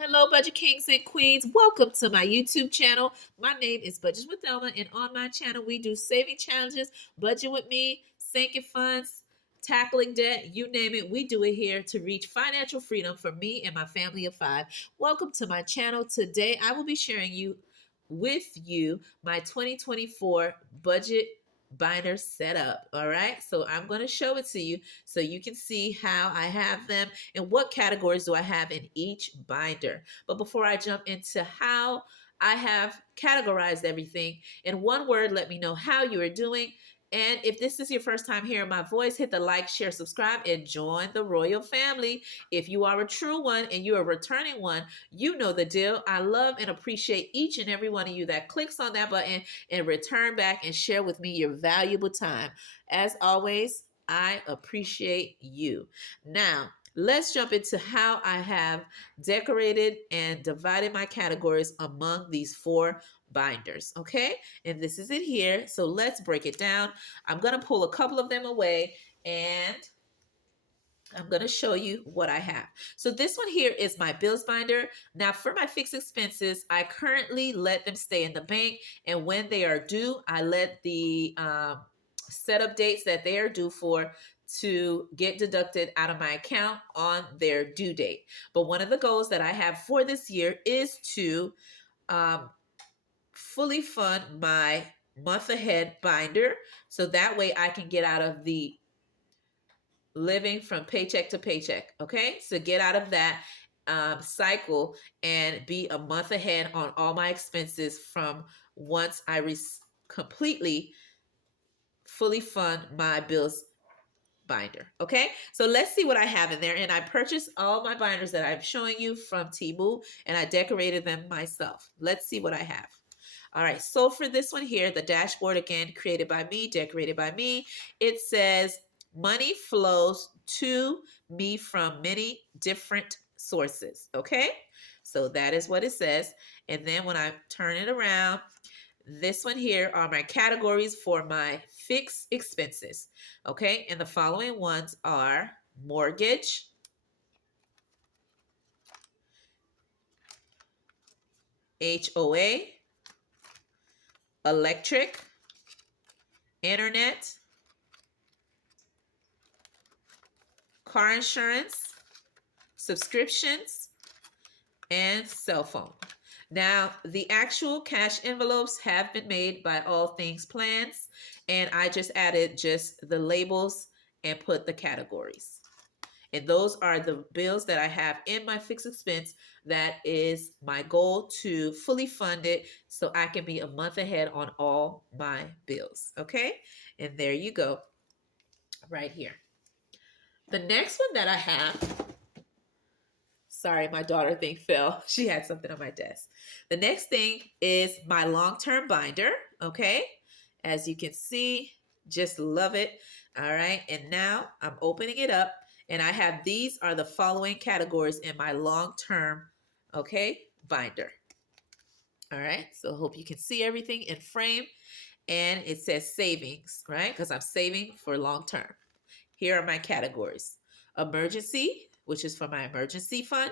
Hello, Budget Kings and Queens. Welcome to my YouTube channel. My name is Budget with Elma, and on my channel, we do saving challenges, budget with me, sinking funds, tackling debt, you name it. We do it here to reach financial freedom for me and my family of five. Welcome to my channel. Today, I will be sharing with you my 2024 budget binder setup. All right, so I'm going to show it to you so you can see how I have them and what categories do I have in each binder. But before I jump into how I have categorized everything, in one word, let me know how you are doing. And if this is your first time hearing my voice, hit the like, share, subscribe, and join the royal family. If you are a true one and you're a returning one, you know the deal. I love and appreciate each and every one of you that clicks on that button and return back and share with me your valuable time. As always, I appreciate you. Now, let's jump into how I have decorated and divided my categories among these four binders, okay? And this is it here. So let's break it down. I'm going to pull a couple of them away and I'm going to show you what I have. So this one here is my bills binder. Now for my fixed expenses, I currently let them stay in the bank. And when they are due, I let the setup dates that they are due for to get deducted out of my account on their due date. But one of the goals that I have for this year is to um, fully fund my month ahead binder. So that way I can get out of the living from paycheck to paycheck. Okay, so get out of that cycle and be a month ahead on all my expenses from once I completely fully fund my bills binder. Okay, so let's see what I have in there. And I purchased all my binders that I'm showing you from Temu, and I decorated them myself. Let's see what I have. All right, so for this one here, the dashboard, again, created by me, decorated by me, it says money flows to me from many different sources. Okay, so that is what it says. And then when I turn it around, this one here are my categories for my fixed expenses. Okay, and the following ones are mortgage, HOA, electric, internet, car insurance, subscriptions, and cell phone. Now, the actual cash envelopes have been made by All Things Plans, and I just added just the labels and put the categories. And those are the bills that I have in my fixed expense. That is my goal, to fully fund it so I can be a month ahead on all my bills. Okay? And there you go, right here. The next one that I have, sorry, my daughter thing fell. She had something on my desk. The next thing is my long-term binder, okay? As you can see, just love it. All right, and now I'm opening it up, and I have, these are the following categories in my long-term, okay, binder. All right, so I hope you can see everything in frame, and it says savings, right? Because I'm saving for long term. Here are my categories: emergency, which is for my emergency fund;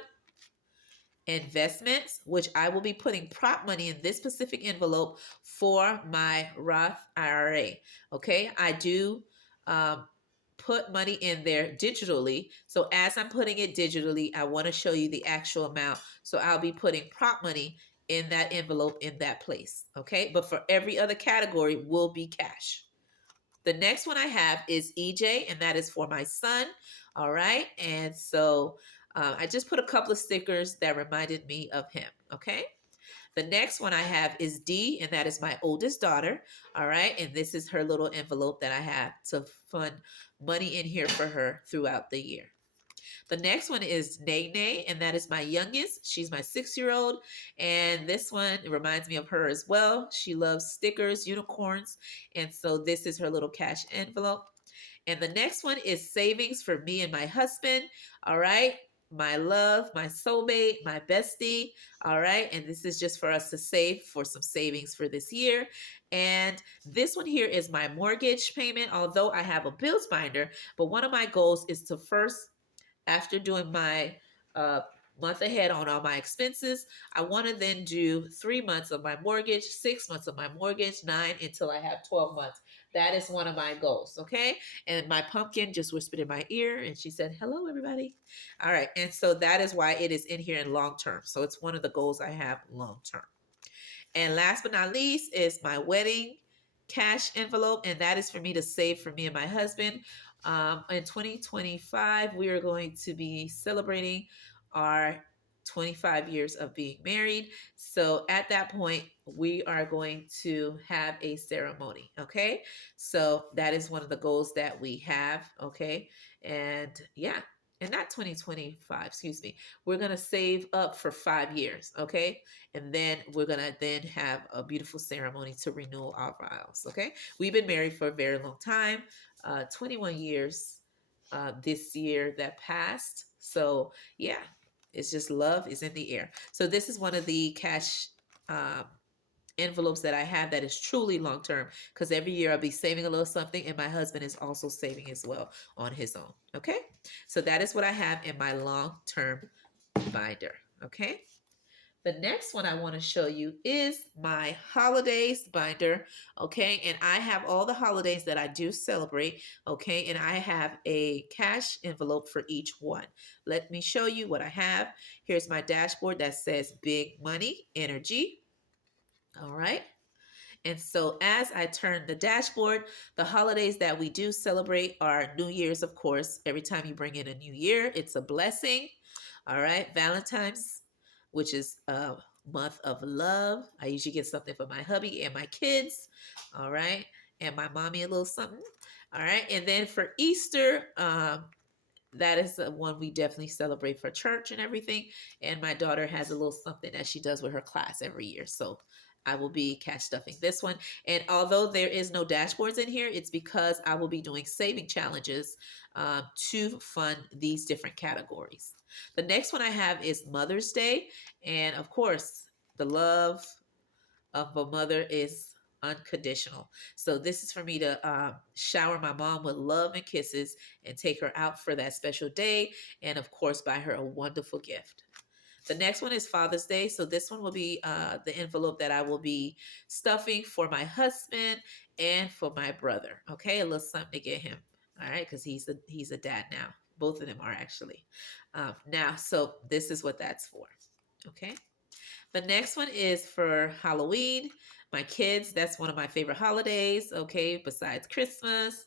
investments, which I will be putting prop money in this specific envelope for my Roth IRA. Okay, I do put money in there digitally. So as I'm putting it digitally, I want to show you the actual amount. So I'll be putting prop money in that envelope in that place. Okay, but for every other category will be cash. The next one I have is EJ, and that is for my son. All right. And so I just put a couple of stickers that reminded me of him. Okay. The next one I have is D, and that is my oldest daughter. All right. And this is her little envelope that I have to fund money in here for her throughout the year. The next one is Nay, and that is my youngest. She's my 6-year-old, and this one reminds me of her as well. She loves stickers, unicorns, and so this is her little cash envelope. And the next one is savings for me and my husband. All right. My love, my soulmate, my bestie. All right. And this is just for us to save for some savings for this year. And this one here is my mortgage payment, although I have a bills binder. But one of my goals is to first, after doing my month ahead on all my expenses. I want to then do 3 months of my mortgage, 6 months of my mortgage, 9 until I have 12 months. That is one of my goals. Okay. And my pumpkin just whispered in my ear and she said, hello, everybody. All right. And so that is why it is in here in long term. So it's one of the goals I have long term. And last but not least is my wedding cash envelope. And that is for me to save for me and my husband. In 2025, we are going to be celebrating our 25 years of being married. So at that point, we are going to have a ceremony. Okay. So that is one of the goals that we have. Okay. And yeah, and not 2025, excuse me. We're going to save up for 5 years. Okay. And then we're going to then have a beautiful ceremony to renew our vows. Okay. We've been married for a very long time, 21 years this year that passed. So yeah, it's just love is in the air. So this is one of the cash um, envelopes that I have that is truly long term because every year I'll be saving a little something, and my husband is also saving as well on his own. Okay. So that is what I have in my long term binder. Okay. The next one I want to show you is my holidays binder. Okay. And I have all the holidays that I do celebrate. Okay. And I have a cash envelope for each one. Let me show you what I have. Here's my dashboard that says big money energy. All right. And so as I turn the dashboard, the holidays that we do celebrate are New Year's, of course. Every time you bring in a new year, it's a blessing. All right. Valentine's, which is a month of love. I usually get something for my hubby and my kids. All right. And my mommy a little something. All right. And then for Easter, that is the one we definitely celebrate for church and everything. And my daughter has a little something that she does with her class every year. So I will be cash stuffing this one. And although there is no dashboards in here, it's because I will be doing saving challenges to fund these different categories. The next one I have is Mother's Day. And of course, the love of a mother is unconditional. So this is for me to shower my mom with love and kisses and take her out for that special day. And of course, buy her a wonderful gift. The next one is Father's Day. So this one will be the envelope that I will be stuffing for my husband and for my brother. Okay, a little something to get him. All right, because he's a dad now. Both of them are actually now. So this is what that's for. Okay. The next one is for Halloween. My kids, that's one of my favorite holidays. Okay, besides Christmas.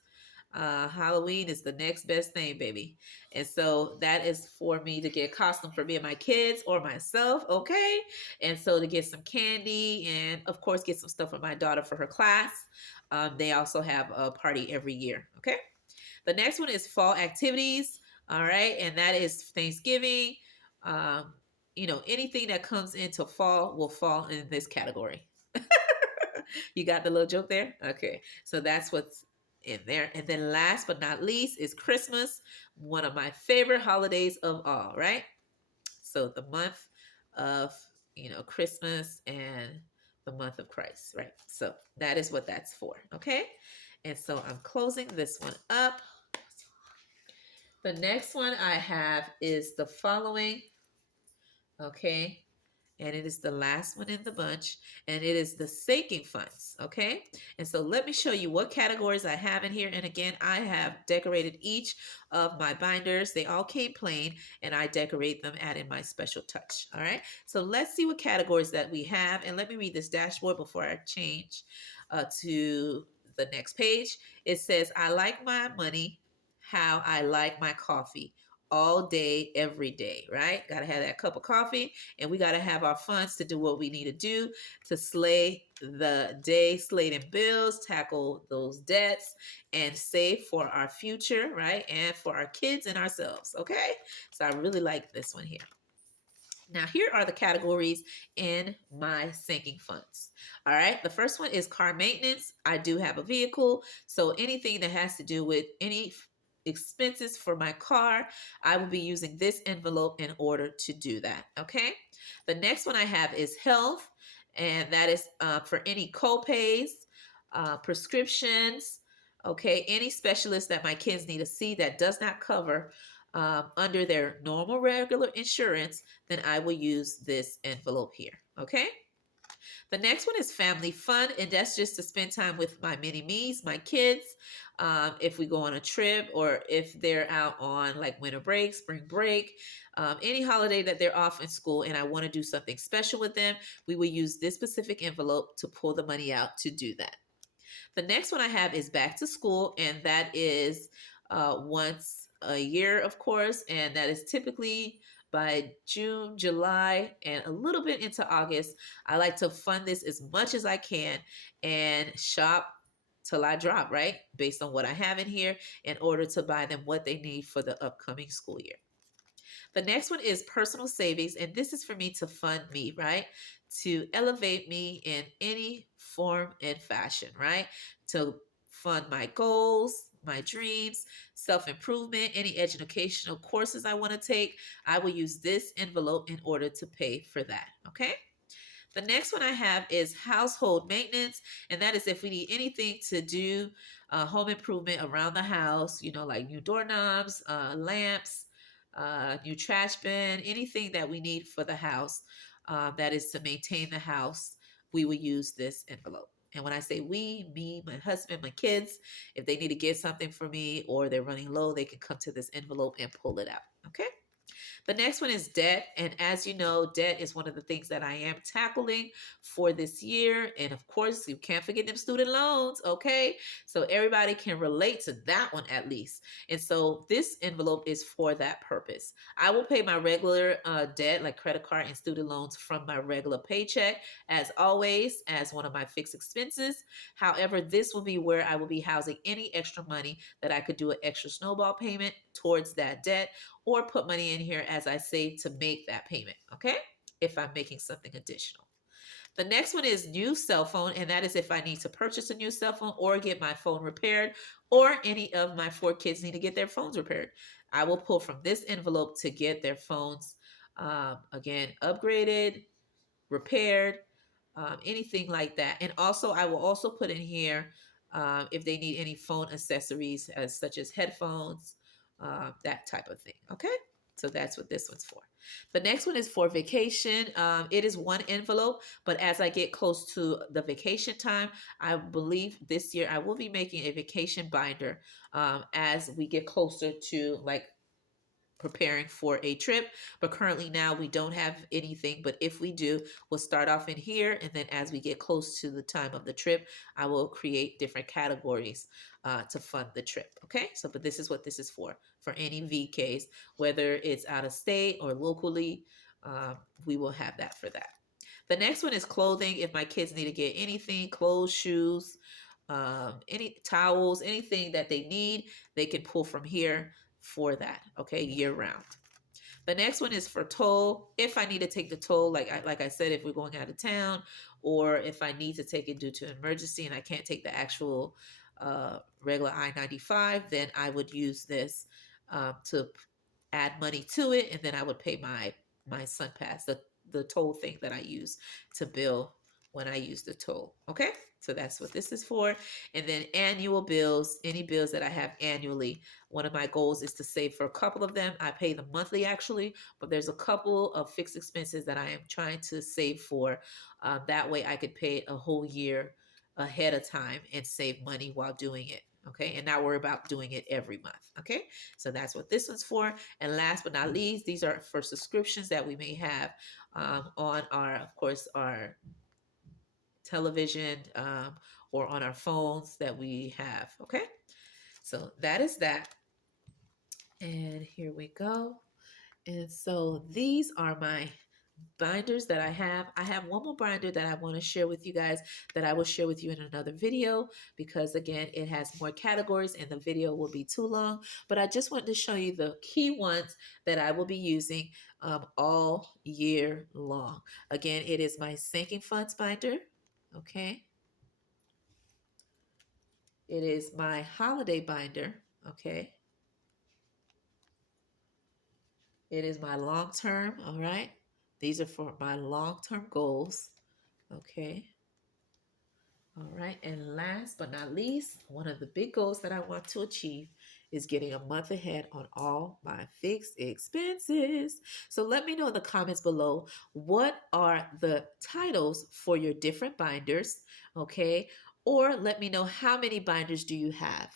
Halloween is the next best thing, baby. And so that is for me to get a costume for me and my kids or myself, okay? And so to get some candy and, of course, get some stuff for my daughter for her class. They also have a party every year, okay? The next one is fall activities, all right? And that is Thanksgiving. Um, anything that comes into fall will fall in this category. You got the little joke there? Okay. So that's what's in there. And then last but not least is Christmas, one of my favorite holidays of all, right? So the month of, Christmas and the month of Christ, right? So that is what that's for, okay? And so I'm closing this one up. The next one I have is the following, okay? And it is the last one in the bunch, and it is the sinking funds, okay? And so let me show you what categories I have in here. And again, I have decorated each of my binders. They all came plain, and I decorate them, add in my special touch, all right? So let's see what categories that we have, and let me read this dashboard before I change to the next page. It says, I like my money how I like my coffee all day, every day, right? Got to have that cup of coffee, and we got to have our funds to do what we need to do to slay the day, slay them bills, tackle those debts, and save for our future, right? And for our kids and ourselves, okay? So I really like this one here. Now, here are the categories in my sinking funds. All right. The first one is car maintenance. I do have a vehicle. So anything that has to do with any expenses for my car, I will be using this envelope in order to do that. Okay. The next one I have is health. And that is for any co-pays, prescriptions, okay, any specialist that my kids need to see that does not cover under their normal regular insurance, then I will use this envelope here. Okay. The next one is family fun, and that's just to spend time with my mini me's, my kids. If we go on a trip or if they're out on like winter break, spring break, any holiday that they're off in school and I want to do something special with them, we will use this specific envelope to pull the money out to do that. The next one I have is back to school, and that is once a year, of course, and that is typically by June, July, and a little bit into August. I like to fund this as much as I can and shop till I drop, right? Based on what I have in here in order to buy them what they need for the upcoming school year. The next one is personal savings, and this is for me to fund me, right? To elevate me in any form and fashion, right? To fund my goals, my dreams, self improvement, any educational courses I want to take. I will use this envelope in order to pay for that, okay? The next one I have is household maintenance, and that is if we need anything to do home improvement around the house, like new doorknobs, lamps, new trash bin, anything that we need for the house that is to maintain the house, we will use this envelope. And when I say we, me, my husband, my kids, if they need to get something for me or they're running low, they can come to this envelope and pull it out. Okay. The next one is debt. And as you know, debt is one of the things that I am tackling for this year. And of course, you can't forget them student loans. Okay. So everybody can relate to that one at least. And so this envelope is for that purpose. I will pay my regular debt, like credit card and student loans, from my regular paycheck, as always, as one of my fixed expenses. However, this will be where I will be housing any extra money that I could do an extra snowball payment towards that debt or put money in here as I save to make that payment, okay? If I'm making something additional. The next one is new cell phone, and that is if I need to purchase a new cell phone or get my phone repaired, or any of my 4 kids need to get their phones repaired. I will pull from this envelope to get their phones, again, upgraded, repaired, anything like that. And also, I will also put in here if they need any phone accessories, as such as headphones, that type of thing. Okay, so that's what this one's for. The next one is for vacation. It is one envelope, but as I get close to the vacation time, I believe this year I will be making a vacation binder as we get closer to like preparing for a trip. But currently now we don't have anything, but if we do, we'll start off in here, and then as we get close to the time of the trip, I will create different categories to fund the trip. Okay, so but this is what this is for any VKs, whether it's out of state or locally. We will have that for that. The next one is clothing. If my kids need to get anything, clothes, shoes, any towels, anything that they need, they can pull from here for that. Okay, year round. The next one is for toll. If I need to take the toll, like I said, if we're going out of town, or if I need to take it due to an emergency and I can't take the actual regular I-95, then I would use this to add money to it, and then I would pay my Sun Pass, the toll thing that I use to bill when I use the toll. Okay, so that's what this is for. And then annual bills, any bills that I have annually. One of my goals is to save for a couple of them. I pay them monthly actually, but there's a couple of fixed expenses that I am trying to save for. That way I could pay a whole year ahead of time and save money while doing it. Okay, and not worry about doing it every month. Okay, so that's what this one's for. And last but not least, these are for subscriptions that we may have on our, of course, our television or on our phones that we have. Okay, so that is that. And here we go. And so these are my binders that I have. I have one more binder that I want to share with you guys that I will share with you in another video because again, it has more categories and the video will be too long. But I just wanted to show you the key ones that I will be using all year long. Again, it is my sinking funds binder. Okay. It is my holiday binder. Okay. It is my long term. All right. These are for my long term goals. Okay. All right. And last but not least, one of the big goals that I want to achieve is getting a month ahead on all my fixed expenses. So let me know in the comments below what are the titles for your different binders, okay? Or let me know how many binders do you have.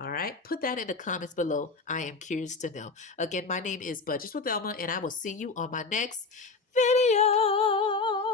All right, put that in the comments below. I am curious to know. Again, my name is Budgets with Elma, and I will see you on my next video.